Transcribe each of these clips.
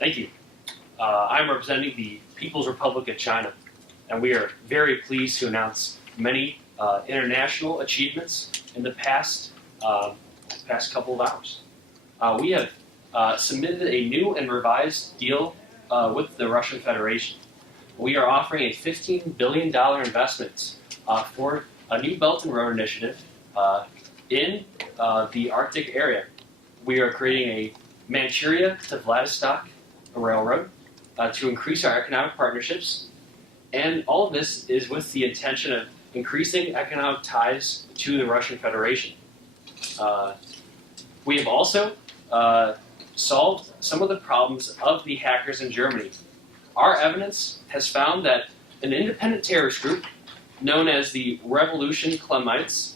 Thank you. I'm representing the People's Republic of China, and we are very pleased to announce many international achievements in the past couple of hours. We have submitted a new and revised deal with the Russian Federation. We are offering a $15 billion investment for a new Belt and Road Initiative in the Arctic area. We are creating a Manchuria to Vladivostok railroad to increase our economic partnerships, and all of this is with the intention of increasing economic ties to the Russian Federation. We have also solved some of the problems of the hackers in Germany. Our evidence has found that an independent terrorist group known as the Revolution Klamites,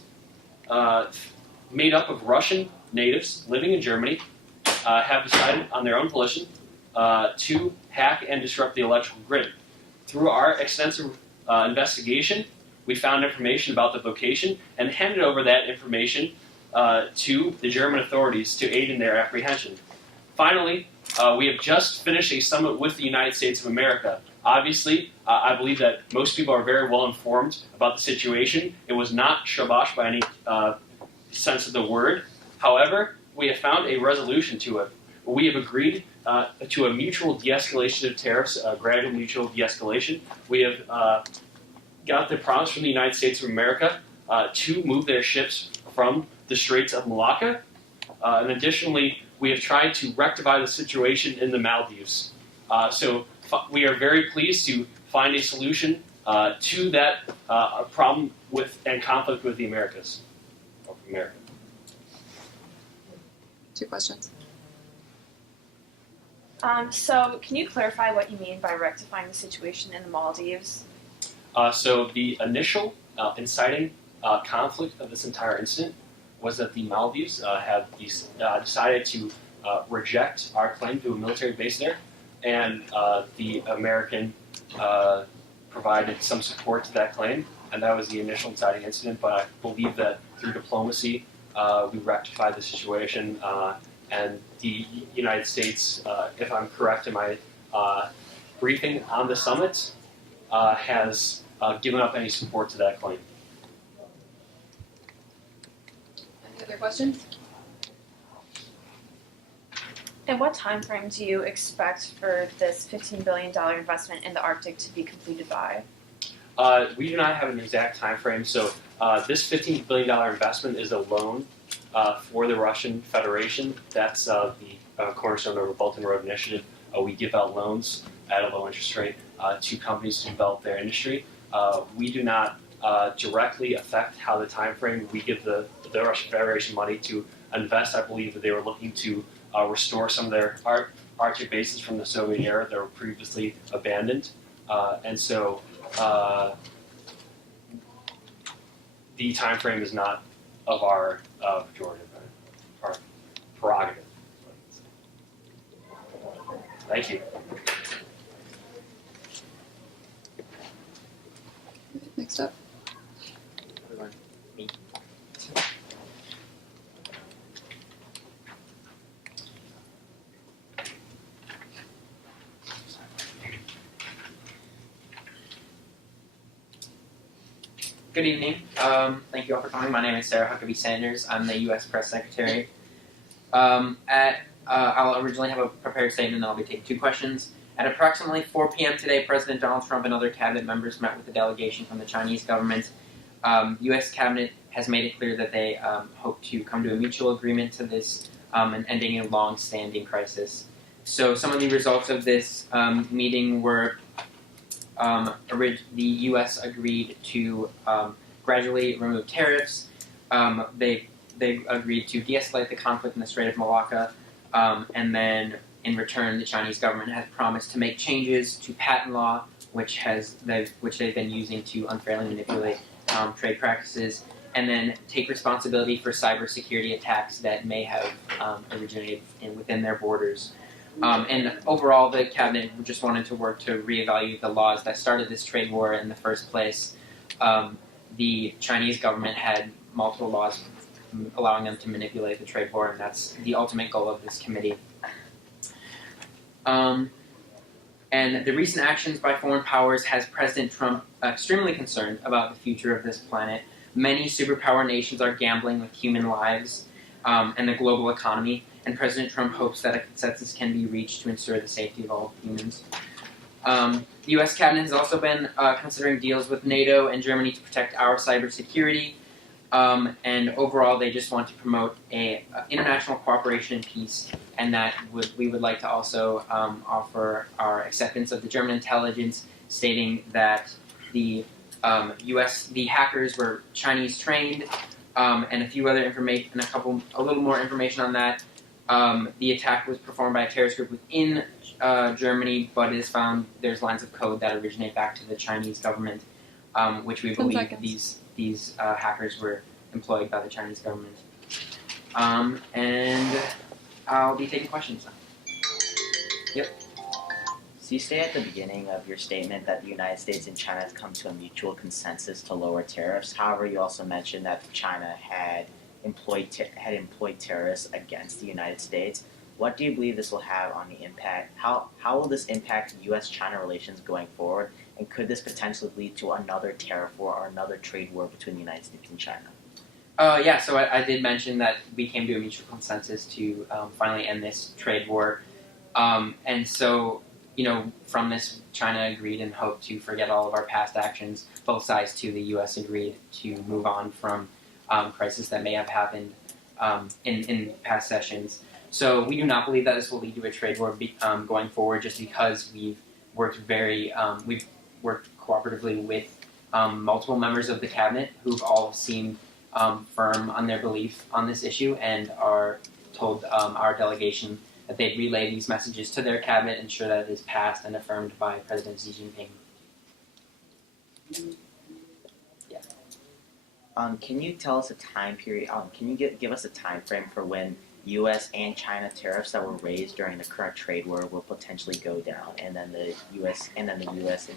made up of Russian natives living in Germany, have decided on their own volition to hack and disrupt the electrical grid. Through our extensive investigation, we found information about the location and handed over that information to the German authorities to aid in their apprehension. Finally, we have just finished a summit with the United States of America. Obviously, I believe that most people are very well informed about the situation. It was not shabash by any sense of the word. However, we have found a resolution to it. We have agreed to a mutual de-escalation of tariffs, a gradual mutual de-escalation. We have got the promise from the United States of America to move their ships from the Straits of Malacca. And additionally, we have tried to rectify the situation in the Maldives. So we are very pleased to find a solution to that problem with and conflict with the Americas. Or America. 2 questions. So can you clarify what you mean by rectifying the situation in the Maldives? So the initial inciting conflict of this entire incident was that the Maldives have decided to reject our claim to a military base there, and the American provided some support to that claim, and that was the initial inciting incident. But I believe that through diplomacy, we rectified the situation, and the United States, if I'm correct in my briefing on the summit, has given up any support to that claim. Any other questions? And what time frame do you expect for this $15 billion investment in the Arctic to be completed by? We do not have an exact time frame, so this $15 billion investment is a loan for the Russian Federation. That's the cornerstone of our Belt and Road Initiative. We give out loans at a low interest rate to companies to develop their industry. We do not directly affect how the time frame. We give the Russian Federation money to invest. I believe that they were looking to restore some of their Arctic bases from the Soviet era that were previously abandoned. And so the time frame is not of our pejorative, our prerogative. Thank you. Next up. Good evening. Thank you all for coming. My name is Sarah Huckabee Sanders. I'm the U.S. Press Secretary. I'll originally have a prepared statement, and then I'll be taking 2 questions. At approximately 4 p.m. today, President Donald Trump and other cabinet members met with a delegation from the Chinese government. U.S. cabinet has made it clear that they hope to come to a mutual agreement to this and ending a long-standing crisis. So some of the results of this meeting were the U.S. agreed to gradually remove tariffs. They agreed to de-escalate the conflict in the Strait of Malacca, and then in return, the Chinese government has promised to make changes to patent law, which they've been using to unfairly manipulate trade practices, and then take responsibility for cybersecurity attacks that may have originated within their borders. And overall, the cabinet just wanted to work to reevaluate the laws that started this trade war in the first place. The Chinese government had multiple laws allowing them to manipulate the trade war, and that's the ultimate goal of this committee. And the recent actions by foreign powers has President Trump extremely concerned about the future of this planet. Many superpower nations are gambling with human lives and the global economy, and President Trump hopes that a consensus can be reached to ensure the safety of all humans. The U.S. cabinet has also been considering deals with NATO and Germany to protect our cybersecurity, and overall they just want to promote international cooperation and peace, and that we would like to also offer our acceptance of the German intelligence, stating that the hackers were Chinese trained, and a few other information, and a little more information on that. The attack was performed by a terrorist group within Germany, but it is found there's lines of code that originate back to the Chinese government, which we 10 believe seconds. these hackers were employed by the Chinese government. And I'll be taking questions now. So you say at the beginning of your statement that the United States and China have come to a mutual consensus to lower tariffs. However, you also mentioned that China had employed terrorists against the United States. What do you believe this will have on the impact? How will this impact U.S.-China relations going forward? And could this potentially lead to another tariff war or another trade war between the United States and China? Yeah, so I did mention that we came to a mutual consensus to finally end this trade war. And so, from this, China agreed and hoped to forget all of our past actions. Both sides, too, the U.S. agreed to move on from crisis that may have happened in past sessions. So we do not believe that this will lead to a trade war going forward, just because we've worked cooperatively with multiple members of the cabinet who've all seemed firm on their belief on this issue and are told our delegation that they'd relay these messages to their cabinet, ensure that it is passed and affirmed by President Xi Jinping. Can you tell us a time period? Can you give us a time frame for when U.S. and China tariffs that were raised during the current trade war will potentially go down, and then the U.S. and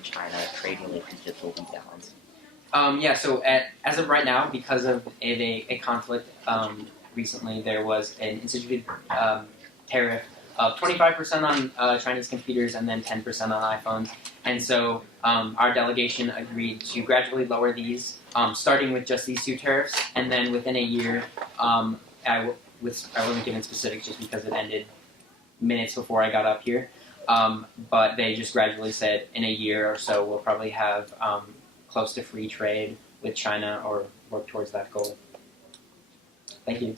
China trade relationships will be balanced? So as of right now, because of a conflict recently, there was an instituted tariff of 25% on Chinese computers and then 10% on iPhones. And so our delegation agreed to gradually lower these, starting with just these two tariffs, and then within a year, I wasn't given specifics just because it ended minutes before I got up here, but they just gradually said in a year or so we'll probably have close to free trade with China or work towards that goal. Thank you.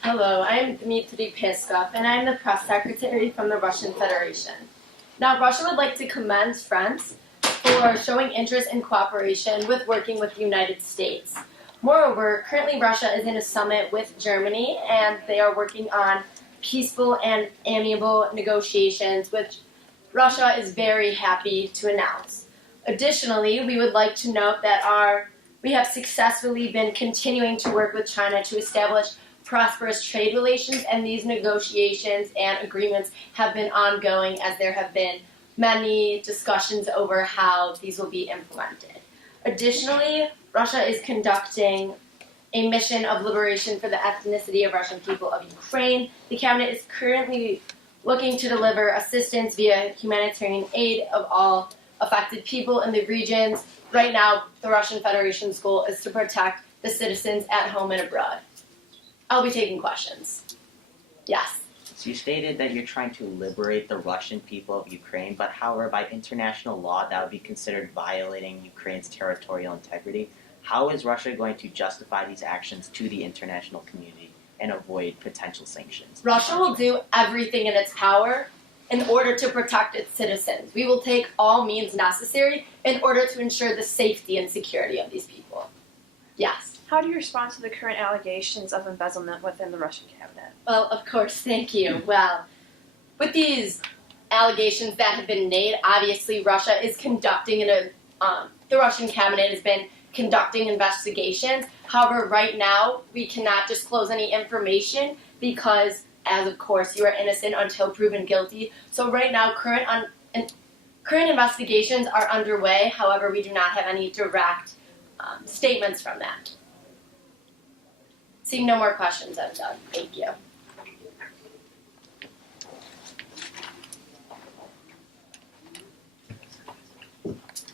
Hello, I'm Dmitry Peskov, and I'm the press secretary from the Russian Federation. Now, Russia would like to commend France for showing interest in cooperation with working with the United States. Moreover, currently Russia is in a summit with Germany, and they are working on peaceful and amiable negotiations, which Russia is very happy to announce. Additionally, we would like to note that we have successfully been continuing to work with China to establish prosperous trade relations, and these negotiations and agreements have been ongoing as there have been many discussions over how these will be implemented. Additionally, Russia is conducting a mission of liberation for the ethnicity of Russian people of Ukraine. The cabinet is currently looking to deliver assistance via humanitarian aid of all affected people in the regions. Right now, the Russian Federation's goal is to protect the citizens at home and abroad. I'll be taking questions. Yes. So you stated that you're trying to liberate the Russian people of Ukraine, but however, by international law, that would be considered violating Ukraine's territorial integrity. How is Russia going to justify these actions to the international community and avoid potential sanctions? Russia will do everything in its power in order to protect its citizens. We will take all means necessary in order to ensure the safety and security of these people. Yes. How do you respond to the current allegations of embezzlement within the Russian cabinet? Well, of course, thank you. Well, with these allegations that have been made, obviously Russia is conducting the Russian cabinet has been conducting investigations. However, right now, we cannot disclose any information because, as of course, you are innocent until proven guilty. So right now, Current investigations are underway, however, we do not have any direct statements from that. Seeing no more questions, I'm done. Thank you.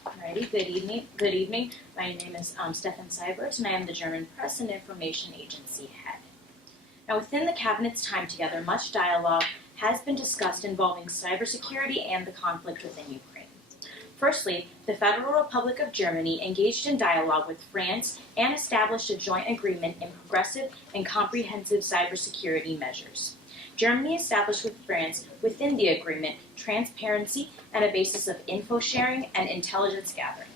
Alrighty, good evening. Good evening. My name is Stefan Seibert, and I am the German Press and Information Agency head. Now, within the Cabinet's time together, much dialogue has been discussed involving cybersecurity and the conflict within Ukraine. Firstly, the Federal Republic of Germany engaged in dialogue with France and established a joint agreement in progressive and comprehensive cybersecurity measures. Germany established with France within the agreement transparency and a basis of info sharing and intelligence gathering.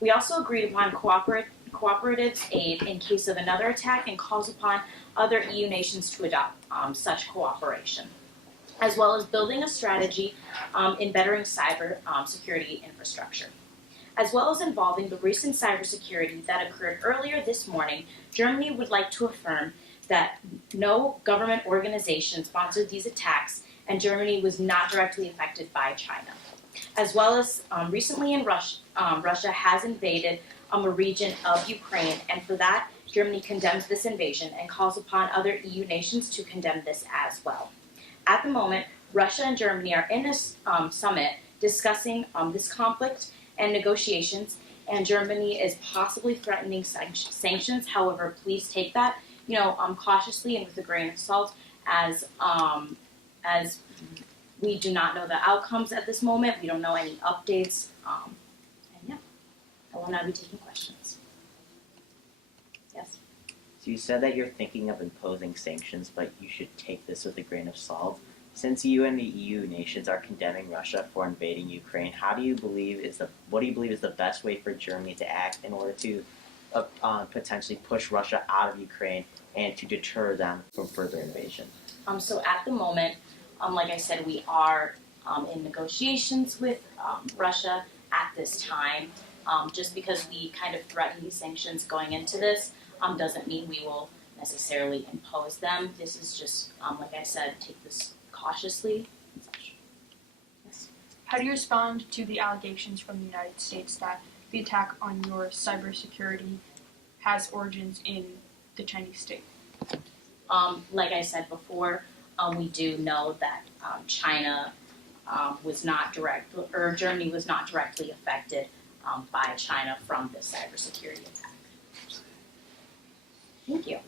We also agreed upon cooperative aid in case of another attack and calls upon other EU nations to adopt such cooperation, as well as building a strategy in bettering cyber security infrastructure. As well as involving the recent cybersecurity that occurred earlier this morning, Germany would like to affirm that no government organization sponsored these attacks and Germany was not directly affected by China. As well as recently in Russia has invaded a region of Ukraine, and for that, Germany condemns this invasion and calls upon other EU nations to condemn this as well. At the moment, Russia and Germany are in a summit discussing this conflict and negotiations, and Germany is possibly threatening sanctions. However, please take that cautiously and with a grain of salt, as we do not know the outcomes at this moment. We don't know any updates, and yeah, I will now be taking questions. Yes. So you said that you're thinking of imposing sanctions, but you should take this with a grain of salt. Since you and the EU nations are condemning Russia for invading Ukraine, what do you believe is the best way for Germany to act in order to potentially push Russia out of Ukraine and to deter them from further invasion? So at the moment, like I said, we are in negotiations with Russia at this time. Just because we kind of threatened these sanctions going into this doesn't mean we will necessarily impose them. This is just, like I said, take this cautiously and such. Yes. How do you respond to the allegations from the United States that the attack on your cybersecurity has origins in the Chinese state? Like I said before, we do know that China was not Germany was not directly affected by China from this cybersecurity attack. Thank you.